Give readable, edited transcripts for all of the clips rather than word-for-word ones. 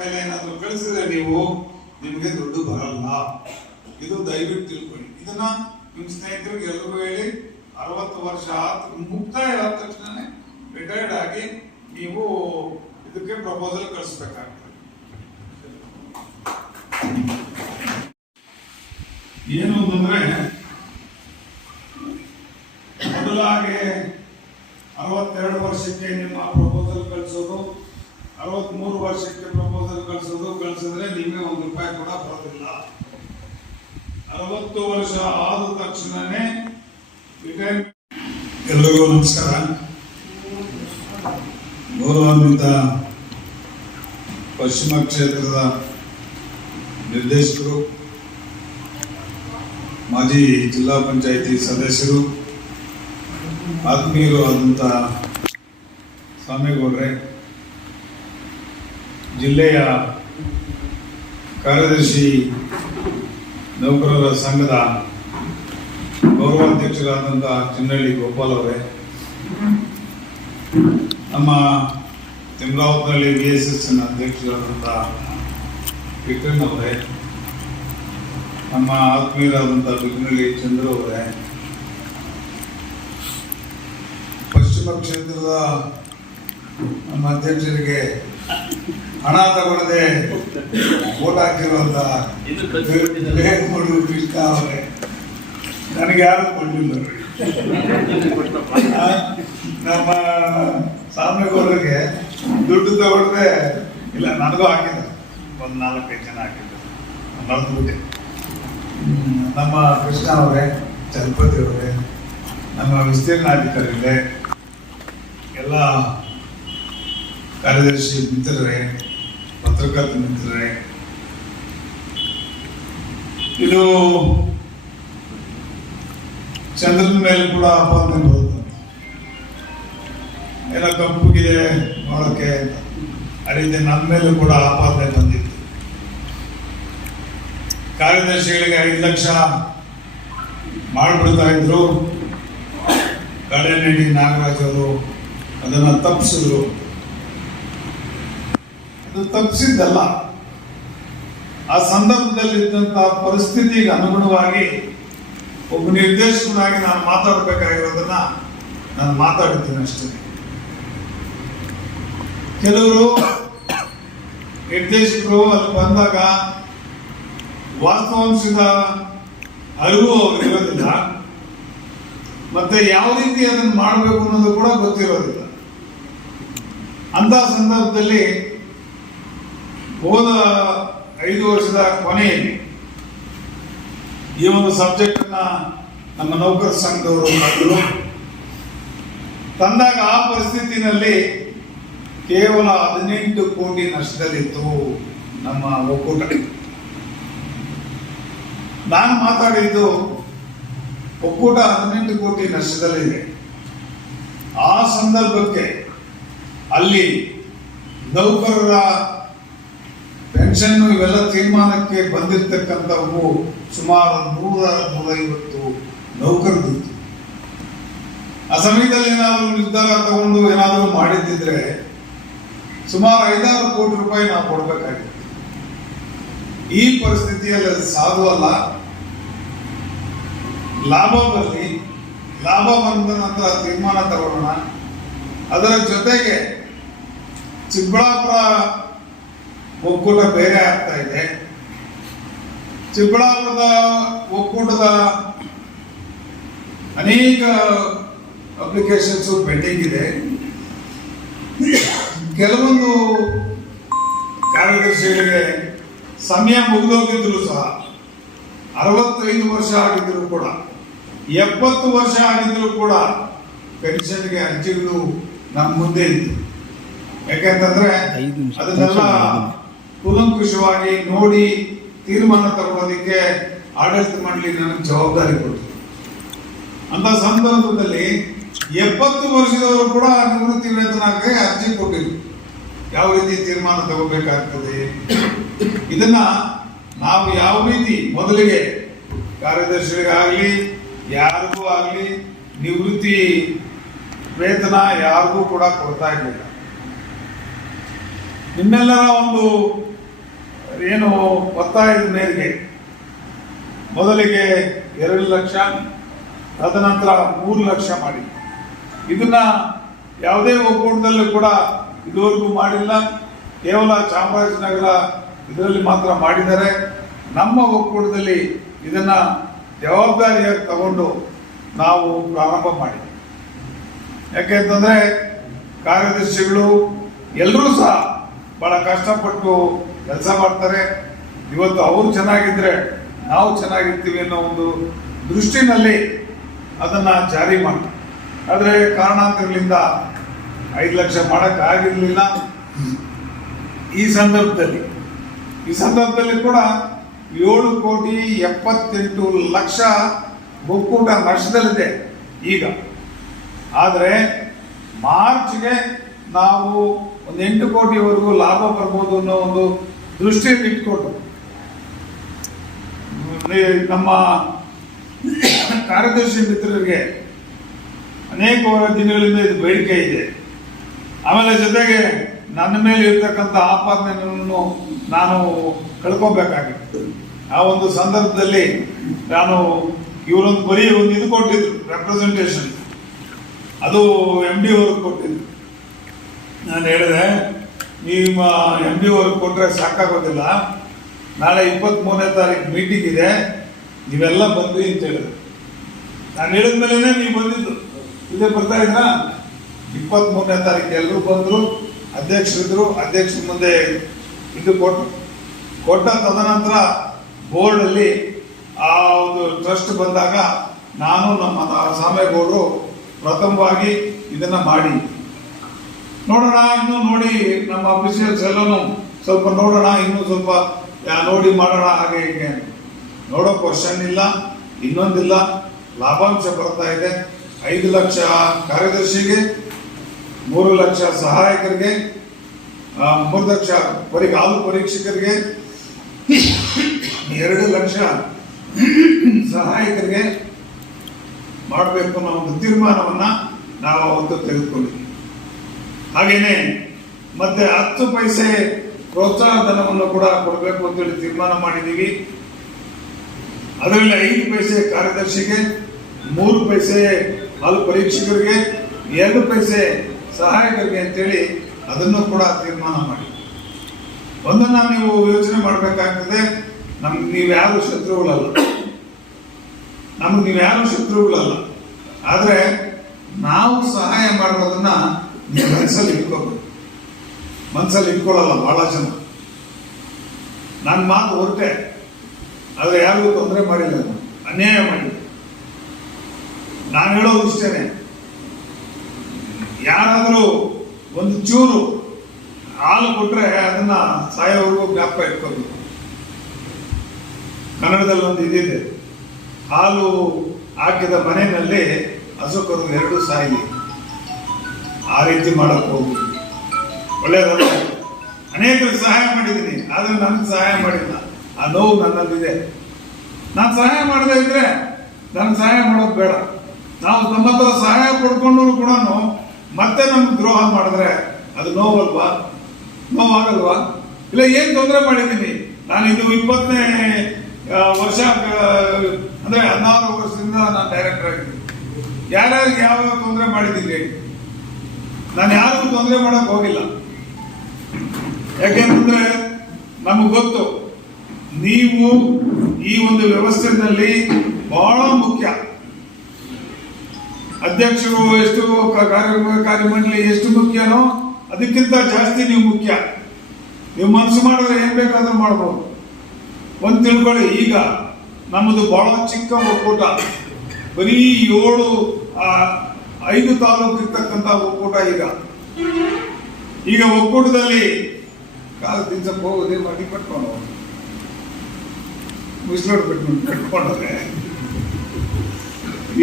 ಮೇಲೆ ಏನಾದರೂ ಕಳಿಸಿದ್ರೆ ನಿಮಗೆ ದುಡ್ಡು ಬರಲ್ಲ. ಇದು ದಯವಿಟ್ಟು ತಿಳ್ಕೊಳ್ಳಿ. ಇದನ್ನ ನಿಮ್ಮ ಸ್ನೇಹಿತರಿಗೆ ಎಲ್ಲರಿಗೂ ಹೇಳಿ. 60 ವರ್ಷ ಮುಕ್ತಾಯ ಆದ ತಕ್ಷಣ ರಿಟೈರ್ಡ್ ಆಗಿ ನೀವು ಇದಕ್ಕೆ ಪ್ರಪೋಸಲ್ ಕಳಿಸ್ಬೇಕಾಗ್ತದೆ. ಏನು ಅಂತಂದ್ರೆ ಮೊದಲಾಗಿ 62 ವರ್ಷಕ್ಕೆ ನಿಮ್ಮ ಪ್ರಪೋಸಲ್ ಕಳಿಸೋದು, 63 ವರ್ಷಕ್ಕೆ ಪ್ರಪೋಸಲ್ ಕಳಿಸಿದ್ರೆ ನಿಮಗೆ ₹1 ಕೂಡ ಬರೋದಿಲ್ಲ. 60 ವರ್ಷ ಆದ ತಕ್ಷಣನೇ ರಿಟೈರ್ಮೆಂಟ್. ಎಲ್ಲರಿಗೂ ನಮಸ್ಕಾರ. ಗೌರವಾನ್ವಿತ ಪಶ್ಚಿಮ ಕ್ಷೇತ್ರದ ನಿರ್ದೇಶಕರು, ಮಾಜಿ ಜಿಲ್ಲಾ ಪಂಚಾಯಿತಿ ಸದಸ್ಯರು, ಆತ್ಮೀಯರು ಆದಂಥ ಸ್ವಾಮಿಗೌಡ್ರೆ, ಜಿಲ್ಲೆಯ ಕಾರ್ಯದರ್ಶಿ ನೌಕರರ ಸಂಘದ ಗೌರವಾಧ್ಯಕ್ಷರಾದಂಥ ಚಿನ್ನಳ್ಳಿ ಗೋಪಾಲ್ ಅವರೇ, ನಮ್ಮ ತಿಮ್ರಾವತ್ನಹಳ್ಳಿ VSS ಅಧ್ಯಕ್ಷರಾದಂಥ ಕಿರಣ್ ಅವರೇ, ನಮ್ಮ ಆತ್ಮೀಯರಾದಂಥ ಬಿಗ್ನಳ್ಳಿ ಚಂದ್ರ ಅವರೇ, ಪಶ್ಚಿಮ ಕ್ಷೇತ್ರದ ನಮ್ಮ ಅಧ್ಯಕ್ಷರಿಗೆ ಹಣ ತಗೊಳ್ಳದೆ ಓಟ್ ಹಾಕಿರುವಂತ ಕೃಷ್ಣ ಅವರೇ, ನನಗೆ ಯಾರು ಕೊಟ್ಟಿಲ್ಲ. ನಮ್ಮ ಸ್ವಾಮಿಗೌಡರಿಗೆ ದುಡ್ಡು ತಗೊಳ್ರೆ ಇಲ್ಲ, ನನಗೂ ಹಾಕಿದ್ದಾರೆ, ಒಂದು 4-5 ಜನ ಹಾಕಿದ್ದಾರೆ, ಮರೆತುಬಿಟ್ಟೆ. ನಮ್ಮ ಕೃಷ್ಣ ಅವರೇ, ಚಲಪತಿ ಅವರೇ, ನಮ್ಮ ವಿಸ್ತೀರ್ಣಾಧಿಕಾರಿಗಳೇ, ಎಲ್ಲ ಕಾರ್ಯದರ್ಶಿ ಮಿತ್ರರೇ, ಪತ್ರಕರ್ತ ಮಿತ್ರರೇ, ಇದು ಚಂದ್ರನ ಮೇಲೆ ಕೂಡ ಆಪಾದನೆ ಬರುತ್ತೆ. ಏನೋ ಕಪ್ಪುಗಿದೆ ನೋಡಕ್ಕೆ, ಅದೇ ನನ್ನ ಮೇಲೂ ಕೂಡ ಆಪಾದನೆ ಬಂದಿತ್ತು. ಕಾರ್ಯದರ್ಶಿಗಳಿಗೆ 5 ಲಕ್ಷ ಮಾಡಿಬಿಡ್ತಾ ಇದ್ರು. ಕಡೆನಡಿ ನಾಗರಾಜ್ ಅವರು ಅದನ್ನು ತಪ್ಪಿಸಿದ್ರು. ಅದು ತಪ್ಪಿಸಿದ್ದಲ್ಲ, ಆ ಸಂದರ್ಭದಲ್ಲಿದ್ದಂಥ ಪರಿಸ್ಥಿತಿಗೆ ಅನುಗುಣವಾಗಿ ಒಬ್ಬ ನಿರ್ದೇಶಕನಾಗಿ ನಾನು ಮಾತಾಡಬೇಕಾಗಿರೋದನ್ನ ನಾನು ಮಾತಾಡ್ತೀನಿ ಅಷ್ಟೇ. ಕೆಲವರು ನಿರ್ದೇಶಕರು ಅಲ್ಲಿ ಬಂದಾಗ ವಾಸ್ತವಾಂಶದ ಅರಿವು ಅವ್ರಿಗೆ ಇರೋದಿಲ್ಲ, ಮತ್ತೆ ಯಾವ ರೀತಿ ಅದನ್ನು ಮಾಡಬೇಕು ಅನ್ನೋದು ಕೂಡ ಗೊತ್ತಿರೋದಿಲ್ಲ. ಅಂತ ಸಂದರ್ಭದಲ್ಲಿ ಹೋದ 5 ವರ್ಷದ ಕೊನೆಯಲ್ಲಿ ಈ ಒಂದು ಸಬ್ಜೆಕ್ಟ್ ಅನ್ನ ನಮ್ಮ ನೌಕರ ಸಂಘದವರು ತಂದಾಗ ಆ ಪರಿಸ್ಥಿತಿನಲ್ಲಿ ಕೇವಲ 18 ಕೋಟಿ ನಷ್ಟದಲ್ಲಿತ್ತು ನಮ್ಮ ಒಕ್ಕೂಟ. ನಾನು ಮಾತಾಡಿದ್ದು ಒಕ್ಕೂಟ 18 ಕೋಟಿ ನಷ್ಟದಲ್ಲಿದೆ. ಆ ಸಂದರ್ಭಕ್ಕೆ ಅಲ್ಲಿ ನೌಕರರ ಪೆನ್ಷನ್ ಇವೆಲ್ಲ ತೀರ್ಮಾನಕ್ಕೆ ಬಂದಿರತಕ್ಕಂಥವು ಸುಮಾರು 100-150 ನೌಕರದಿತ್ತು. ಆ ಸಮಯದಲ್ಲಿ ಏನಾದರೂ ನಿರ್ಧಾರ ತಗೊಂಡು ಏನಾದರೂ ಮಾಡಿದ್ದಿದ್ರೆ ಸುಮಾರು 5-6 ಕೋಟಿ ರೂಪಾಯಿ ನಾವು ಕೊಡಬೇಕಾಗಿತ್ತು. ಈ ಪರಿಸ್ಥಿತಿಯಲ್ಲಿ ಅದು ಸಾಧು ಅಲ್ಲ. ಲಾಭ ಬರಲಿ, ಲಾಭ ಬಂದ ನಂತರ ತೀರ್ಮಾನ ತಗೊಳ್ಳೋಣ. ಅದರ ಜೊತೆಗೆ ಚಿಕ್ಕಬಳ್ಳಾಪುರ ಒಕ್ಕೂಟ ಬೇರೆ ಆಗ್ತಾ ಇದೆ. ಚಿಕ್ಕಬಳ್ಳಾಪುರದ ಒಕ್ಕೂಟದ ಅನೇಕ ಅಪ್ಲಿಕೇಶನ್ಸ್ ಪೆಂಡಿಂಗ್ ಇದೆ. ಕೆಲವೊಂದು ಕಾರ್ಯದರ್ಶಿಗಳಿಗೆ ಸಮಯ ಮುಗಿದೋಗಿದ್ರು ಸಹ 65 ವರ್ಷ ಆಗಿದ್ರು ಕೂಡ 70 ವರ್ಷ ಆಗಿದ್ರು ಕೂಡ ಪೆನ್ಷನ್ಗೆ ಅರ್ಜಿಗಳು ನಮ್ಮ ಮುಂದೆ ಇತ್ತು. ಯಾಕೆಂತಂದ್ರೆ ಅದನ್ನೆಲ್ಲ ಕೂಲಂಕುಷವಾಗಿ ನೋಡಿ ತೀರ್ಮಾನ ತಗೊಳ್ಳೋದಕ್ಕೆ ಆಡಳಿತ ಮಂಡಳಿ ನನಗೆ ಜವಾಬ್ದಾರಿ ಕೊಡ್ತು. ಅಂತ ಸಂದರ್ಭದಲ್ಲಿ 70 ವರ್ಷದವರು ಕೂಡ ನಿವೃತ್ತಿ ವೇತನಕ್ಕೆ ಅರ್ಜಿ ಕೊಟ್ಟಿದ್ರು. ಯಾವ ರೀತಿ ತೀರ್ಮಾನ ತಗೋಬೇಕಾಗ್ತದೆ, ಇದನ್ನ ನಾವು ಯಾವ ರೀತಿ ಮೊದಲಿಗೆ ಕಾರ್ಯದರ್ಶಿಗಳಿಗಾಗಲಿ ಯಾರಿಗೂ ಆಗಲಿ ನಿವೃತ್ತಿ ವೇತನ ಯಾರಿಗೂ ಕೂಡ ಕೊಡ್ತಾ ಇರಲಿಲ್ಲ. ನಿಮ್ಮೆಲ್ಲರ ಒಂದು ಏನು ಒತ್ತಾಯದ ಮೇರೆಗೆ ಮೊದಲಿಗೆ 2 ಲಕ್ಷ, ತದನಂತರ 3 ಲಕ್ಷ ಮಾಡಿ, ಇದನ್ನ ಯಾವುದೇ ಒಕ್ಕೂಟದಲ್ಲೂ ಕೂಡ ಇದುವರೆಗೂ ಮಾಡಿಲ್ಲ. ಕೇವಲ ಚಾಮರಾಜನಗರ ಇದರಲ್ಲಿ ಮಾತ್ರ ಮಾಡಿದ್ದಾರೆ. ನಮ್ಮ ಒಕ್ಕೂಟದಲ್ಲಿ ಇದನ್ನ ಜವಾಬ್ದಾರಿಯಾಗಿ ತಗೊಂಡು ನಾವು ಪ್ರಾರಂಭ ಮಾಡಿ. ಯಾಕೆಂತಂದ್ರೆ ಕಾರ್ಯದರ್ಶಿಗಳು ಎಲ್ಲರೂ ಸಹ ಬಹಳ ಕಷ್ಟಪಟ್ಟು ಕೆಲಸ ಮಾಡ್ತಾರೆ. ಇವತ್ತು ಅವರು ಚೆನ್ನಾಗಿದ್ರೆ ನಾವು ಚೆನ್ನಾಗಿರ್ತೀವಿ ಅನ್ನೋ ಒಂದು ದೃಷ್ಟಿನಲ್ಲಿ ಅದನ್ನ ಜಾರಿ ಮಾಡಿ. ಆದರೆ ಕಾರಣಾಂತರಗಳಿಂದ 5 ಲಕ್ಷ ಮಾಡೋಕ್ಕಾಗಿರ್ಲಿಲ್ಲ. ಈ ಸಂದರ್ಭದಲ್ಲಿ ಕೂಡ 7,78,00,000 ಒಕ್ಕೂಟ ನಷ್ಟದಲ್ಲಿದೆ ಈಗ. ಆದರೆ ಮಾರ್ಚ್ಗೆ ನಾವು ಒಂದು 8 ಕೋಟಿವರೆಗೂ ಲಾಭ ಬರ್ಬೋದು ಅನ್ನೋ ಒಂದು ದೃಷ್ಟಿಯಲ್ಲಿ ಇಟ್ಕೊಂಡು ನಮ್ಮ ಕಾರ್ಯದರ್ಶಿ ಮಿತ್ರರಿಗೆ ಅನೇಕ ದಿನಗಳಿಂದ ಇದು ಬೇಡಿಕೆ ಇದೆ. ಆಮೇಲೆ ಜೊತೆಗೆ ನನ್ನ ಮೇಲೆ ಇರ್ತಕ್ಕಂಥ ಆಪಾದನೆಯನ್ನು ನಾನು ಕಳ್ಕೋಬೇಕಾಗಿತ್ತು. ಆ ಒಂದು ಸಂದರ್ಭದಲ್ಲಿ ನಾನು ಇವರೊಂದು ಬರೀ ಒಂದು ಇದು ಕೊಟ್ಟಿದ್ರು, ರೆಪ್ರೆಸೆಂಟೇಷನ್, ಅದು MD ಅವ್ರಿಗೆ ಕೊಟ್ಟಿದ್ರು. ನಾನು ಹೇಳಿದೆ, ನಿಮ್ಮ MD ಅವ್ರಿಗೆ ಕೊಟ್ಟರೆ ಸಾಕಾಗೋದಿಲ್ಲ, ನಾಳೆ 23ನೇ ತಾರೀಕು ಮೀಟಿಂಗ್ ಇದೆ, ನೀವೆಲ್ಲ ಬಂದ್ರಿ ಅಂತ ಹೇಳಿದ್ರು. ನಾನು ಹೇಳಿದ್ಮೇಲೆ ನೀವು ಬಂದಿದ್ದು, ಇದೇ ಬರ್ತಾ ಇದ್ರಾ? 23ನೇ ತಾರೀಕು ಎಲ್ಲರೂ ಬಂದರು, ಅಧ್ಯಕ್ಷರಿದ್ರು, ಅಧ್ಯಕ್ಷರ ಮುಂದೆ ಇದು ಕೊಟ್ಟ ತದನಂತರ ಬೋರ್ಡಲ್ಲಿ ಆ ಒಂದು ಟ್ರಸ್ಟ್ ಬಂದಾಗ ನಾನು ನಮ್ಮ ಸಾಮೇಗೌಡರು ಪ್ರಥಮವಾಗಿ ಇದನ್ನ ಮಾಡಿ ನೋಡೋಣ, ಇನ್ನು ನೋಡಿ ನಮ್ಮ ಅಫಿಷಿಯಲ್ಸ್ ಎಲ್ಲನೂ ಸ್ವಲ್ಪ ನೋಡೋಣ, ಇನ್ನೂ ಸ್ವಲ್ಪ ನೋಡಿ ಮಾಡೋಣ, ಹಾಗೆ ಹೀಗೆ ನೋಡೋ ಕ್ವಶನ್ ಇಲ್ಲ, ಇನ್ನೊಂದಿಲ್ಲ. ಲಾಭಾಂಶ ಬರ್ತಾ ಇದೆ. 5 ಲಕ್ಷ ಕಾರ್ಯದರ್ಶಿಗೆ, 3 ಲಕ್ಷ ಸಹಾಯಕರಿಗೆ, 3 ಲಕ್ಷ ಹಾಲು ಪರೀಕ್ಷಕರಿಗೆ, 2 ಲಕ್ಷ ಸಹಾಯಕರಿಗೆ ಮಾಡಬೇಕು ಅನ್ನೋ ಒಂದು ತೀರ್ಮಾನವನ್ನ ನಾವು ಅವತ್ತು ತೆಗೆದುಕೊಂಡಿದ್ವಿ. ಹಾಗೇನೆ ಮತ್ತೆ 10 ಪೈಸೆ ಪ್ರೋತ್ಸಾಹ ಧನವನ್ನು ಕೂಡ ಕೊಡಬೇಕು ಅಂತೇಳಿ ತೀರ್ಮಾನ ಮಾಡಿದ್ದೀವಿ. ಅದರಲ್ಲಿ 5 ಪೈಸೆ ಕಾರ್ಯದರ್ಶಿಗೆ, 3 ಪೈಸೆ ಹಾಲು ಪರೀಕ್ಷಕರಿಗೆ, 2 ಪೈಸೆ ಸಹಾಯಕರಿಗೆ ಅಂತೇಳಿ ಅದನ್ನು ಕೂಡ ತೀರ್ಮಾನ ಮಾಡಿ. ಒಂದನ್ನ ನೀವು ಯೋಚನೆ ಮಾಡಬೇಕಾಗ್ತದೆ, ನೀವ್ಯಾರು ಶತ್ರುಗಳಲ್ಲ, ಆದ್ರೆ ನಾವು ಸಹಾಯ ಮಾಡೋದನ್ನ ನೀವು ಮನಸ್ಸಲ್ಲಿ ಇಟ್ಕೊಳ್ಳಲ್ಲ ಬಹಳ ಜನ. ನನ್ನ ಮಾತು ಹೊರಟೆ, ಆದ್ರೆ ಯಾರಿಗೂ ತೊಂದರೆ ಮಾಡಿಲ್ಲ, ಅನ್ಯಾಯ ಮಾಡಿಲ್ಲ. ನಾನು ಹೇಳೋದು ಇಷ್ಟೇನೆ, ಯಾರಾದರೂ ಒಂದು ಚೂರು ಹಾಲು ಕೊಟ್ರೆ ಅದನ್ನ ಸಾಯೋವರೆಗೂ ಜ್ಞಾಪಕ ಇಟ್ಕೋಬೇಕು. ಕನ್ನಡದಲ್ಲಿ ಒಂದು ಇದಿದೆ, ಹಾಲು ಹಾಕಿದ ಮನೆಯಲ್ಲಿ ಹಸು ಕರು 2 ಸಾಯಿಲಿ, ಆ ರೀತಿ ಮಾಡಕ್ ಹೋಗಿ ಒಳ್ಳೆಯದಲ್ಲ. ಅನೇಕರಿಗೆ ಸಹಾಯ ಮಾಡಿದ್ದೀನಿ, ಆದ್ರೆ ನನಗೆ ಸಹಾಯ ಮಾಡಿಲ್ಲ, ಆ ನೋವು ನನ್ನಲ್ಲಿದೆ. ನಾನು ಸಹಾಯ ಮಾಡದೇ ಇದ್ರೆ ನನಗೆ ಸಹಾಯ ಮಾಡೋದು ಬೇಡ. ನಾವು ನಮ್ಮ ಹತ್ರ ಸಹಾಯ ಪಡ್ಕೊಂಡು ಕೂಡ ಮತ್ತೆ ನಮ್ಗೆ ದ್ರೋಹ ಮಾಡಿದ್ರೆ ಅದು ನೋವಾಗಲ್ವಾ? ಇಲ್ಲ, ಏನ್ ತೊಂದರೆ ಮಾಡಿದ್ದೀನಿ ನಾನು? ಇದು 20ನೇ ವರ್ಷ, ಅಂದ್ರೆ 16 ವರ್ಷದಿಂದ ನಾನು ಡೈರೆಕ್ಟರ್ ಆಗಿದ್ದೀನಿ. ಯಾರ್ಯಾರಿಗೆ ಯಾವ ತೊಂದರೆ ಮಾಡಿದ್ದೀನಿ? ನಾನು ಯಾರಿಗೂ ತೊಂದರೆ ಮಾಡಕ್ ಹೋಗಿಲ್ಲ. ಯಾಕೆಂತಂದ್ರೆ ನಮಗೆ ಗೊತ್ತು, ನೀವು ಈ ಒಂದು ವ್ಯವಸ್ಥೆಯಲ್ಲಿ ಬಹಳ ಮುಖ್ಯ. ಅಧ್ಯಕ್ಷರು ಎಷ್ಟು, ಕಾರ್ಯಮಂಡಳಿ ಎಷ್ಟು ಮುಖ್ಯನೋ ಅದಕ್ಕಿಂತ ಜಾಸ್ತಿ ನೀವು ಮುಖ್ಯ. ನೀವು ಮನಸ್ಸು ಮಾಡಿದ್ರೆ ಏನ್ ಬೇಕಾದ್ರೂ ಮಾಡ್ಬೋದು. ಒಂದು ತಿಳ್ಕೊಳ್ಳಿ, ಈಗ ನಮ್ಮದು ಬಹಳ ಚಿಕ್ಕ ಒಕ್ಕೂಟ, ಬರೀ 5 ತಾಲೂಕು ಇರ್ತಕ್ಕಂಥ ಒಕ್ಕೂಟ. ಈಗ ಒಕ್ಕೂಟದಲ್ಲಿ ಕಾಲ ತಿನ್ಸಕ್ಕೆ ಹೋಗೋದೇ ಮಡಿ ಪಟ್ಕೊಂಡು ಮುಸ್ಲೋಡ್ ಕಟ್ಕೊಂಡ್ರೆ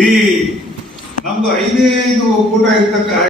ಈ ನಮ್ದು 5 ಒಕ್ಕೂಟ ಇರ್ತಕ್ಕ